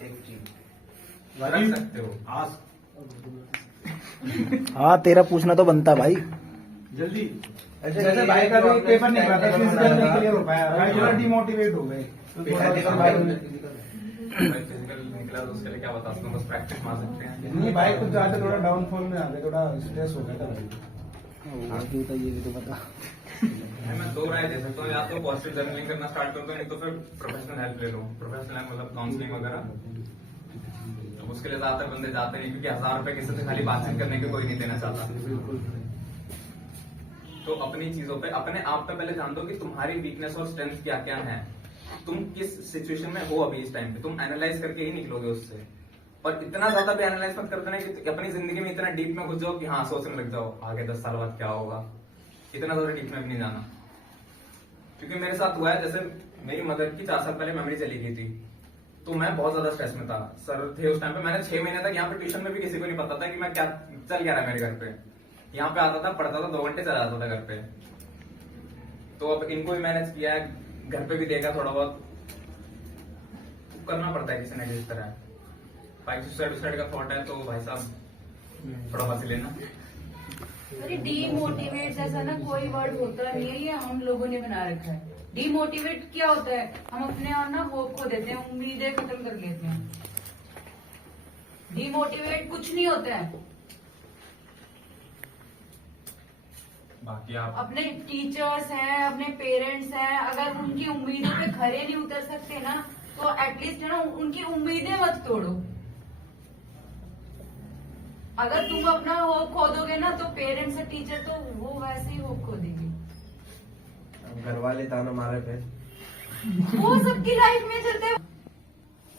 एक चीज रख सकते हो। हाँ तेरा पूछना तो बनता भाई। जल्दी अच्छा, जैसे ये भाई का भी आपका पेपर निकला था, टाइम फिजिकल टेबल नहीं बना क्लियर हो पाया, भाई थोड़ा डिमोटिवेट हो गए। तो थोड़ा सा भाई फिजिकल निकला तो उसके लिए क्या बता सकता हूँ, बस प्रैक्टिस मार सकते हैं। नहीं भाई कुछ ज्यादा थोड़ा डाउनफॉल में आ गए, थोड़ा स्ट्रेस हो गया था भाई। तो ये भी तो बता। मैं दो राय दे सकता हूँ, या तो पॉजिटिव जर्नलिंग करना स्टार्ट कर दो, नहीं तो फिर प्रोफेशनल हेल्प ले लो। प्रोफेशनल हेल्प मतलब काउंसलिंग वगैरह। तो उसके लिए ज्यादातर बंदे जाते नहीं, क्योंकि 1000 रुपए किसी से खाली बातचीत करने के कोई नहीं देना चाहता। तो अपनी चीजों पे, अपने आप पे पहले जान दो कि तुम्हारी वीकनेस और स्ट्रेंथ क्या क्या है, तुम किस सिचुएशन में हो अभी इस टाइम पे, तुम एनालाइज करके ही निकलोगे उससे। और इतना ज्यादा भी एनालाइज मत कर देना कि अपनी जिंदगी में इतना डीप में घुस जाओ कि हाँ सोचने लग जाओ आगे 10 साल बाद क्या होगा। इतना ज्यादा डीप में भी नहीं जाना, क्योंकि मेरे साथ हुआ है। जैसे मेरी मदर की 4 साल पहले मेमोरी चली गई थी, तो मैं बहुत ज्यादा स्ट्रेस में था। सर थे उस टाइम पे, मैंने 6 महीने तक यहाँ पे ट्यूशन में भी किसी को नहीं पता था कि मैं क्या चल क्या रहा है मेरे घर पे। यहाँ पे आता था, पढ़ता था, 2 घंटे चला जाता था घर पे। तो अब इनको भी मैनेज किया है, घर पे भी देखा थोड़ा बहुत। तो करना पड़ता है किसी न किसी तरह। बाइक सुसाइड का थॉट है तो भाई साहब थोड़ा बच लेना। अरे डीमोटिवेट जैसा ना कोई वर्ड होता नहीं है, ये हम लोगों ने बना रखा है। डीमोटिवेट क्या होता है, हम अपने और ना होप खो देते हैं, उम्मीदें खत्म कर लेते हैं। डीमोटिवेट कुछ नहीं होता है। बाकी आप अपने टीचर्स हैं, अपने पेरेंट्स हैं, अगर उनकी उम्मीदों पे खरे नहीं उतर सकते ना, तो एटलीस्ट है ना उनकी उम्मीदें मत तोड़ो। अगर तुम अपना होप खो दोगे ना, तो पेरेंट्स और टीचर तो वो वैसे ही होप खो देंगे। घर वाले ताना मारे थे, वो सबकी लाइफ में चलते हैं।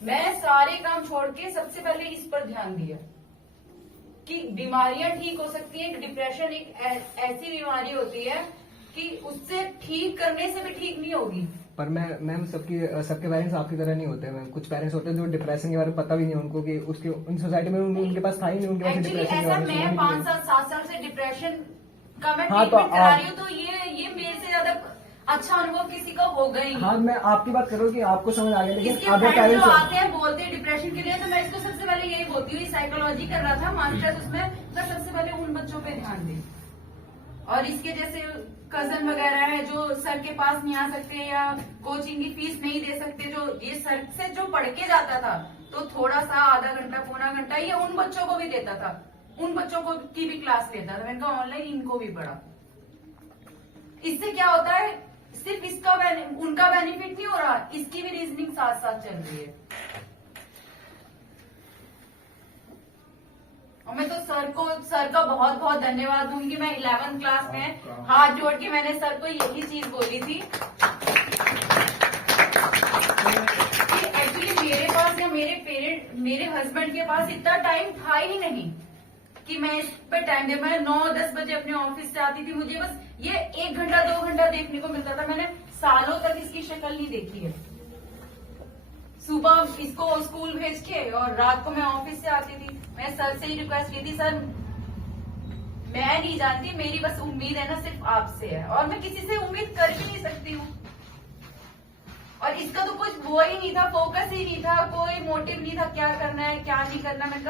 मैं सारे काम छोड़ के सबसे पहले इस पर ध्यान दिया कि बीमारियां ठीक हो सकती हैं। डिप्रेशन एक ऐसी बीमारी होती है कि उससे ठीक करने से भी ठीक नहीं होगी। पर मैम सबके पेरेंट्स आपकी तरह नहीं होते मैम। कुछ पेरेंट्स होते हैं जो डिप्रेशन के बारे में पता भी नहीं उनको कि उसके उन सोसाइटी में उनके पास था ही नहीं, उनके पास एक्चुअली डिप्रेशन के ऐसा बारे में मैं सुना ही 5 नहीं। साल 7 साल से डिप्रेशन का मैं हाँ, तो ट्रीटमेंट करा आप- रही हूँ, तो ये मेरे से ज्यादा अच्छा अनुभव किसी का होगा ही नहीं। हाँ मैं आपकी बात कर रहा हूँ कि आपको समझ आ गया, इसके लेकिन अदर फ्रेंड्स जो पेरेंट्स आते हैं बोलते हैं डिप्रेशन के लिए, तो मैं इसको सबसे पहले यही बोलती हूँ। साइकोलॉजी कर रहा था मास्टर्स, उसमें मैं सबसे पहले उन बच्चों पे ध्यान दें। और इसके जैसे कजन वगैरह है जो सर के पास नहीं आ सकते या कोचिंग की फीस नहीं दे सकते, जो ये सर से जो पढ़ के जाता था तो थोड़ा सा आधा घंटा पौना घंटा ये उन बच्चों को भी देता था, उन बच्चों को की भी क्लास लेता था। मैंने कहा ऑनलाइन इनको भी पढ़ा। इससे क्या होता है, सिर्फ इसका उनका बेनिफिट नहीं हो रहा, इसकी भी रीजनिंग साथ साथ चल रही है। और मैं तो सर का बहुत बहुत धन्यवाद दूंगी। मैं 11th क्लास में हाथ जोड़ के मैंने सर को यही चीज बोली थी कि एक्चुअली मेरे पास या मेरे हस्बैंड के पास इतना टाइम था ही नहीं कि मैं इस पे टाइम दे। मैं 9-10 बजे अपने ऑफिस से आती थी, मुझे बस ये 1 घंटा 2 घंटा देखने को मिलता था। मैंने सालों तक इसकी शक्ल नहीं देखी है। सुबह इसको स्कूल भेज के और रात को मैं ऑफिस से आती थी। मैं सर से ही रिक्वेस्ट की थी, सर मैं नहीं जानती, मेरी बस उम्मीद है ना सिर्फ आपसे है, और मैं किसी से उम्मीद कर भी नहीं सकती हूँ। और इसका तो कुछ वो ही नहीं था, फोकस ही नहीं था, कोई मोटिव नहीं था क्या करना है क्या नहीं करना। मैंने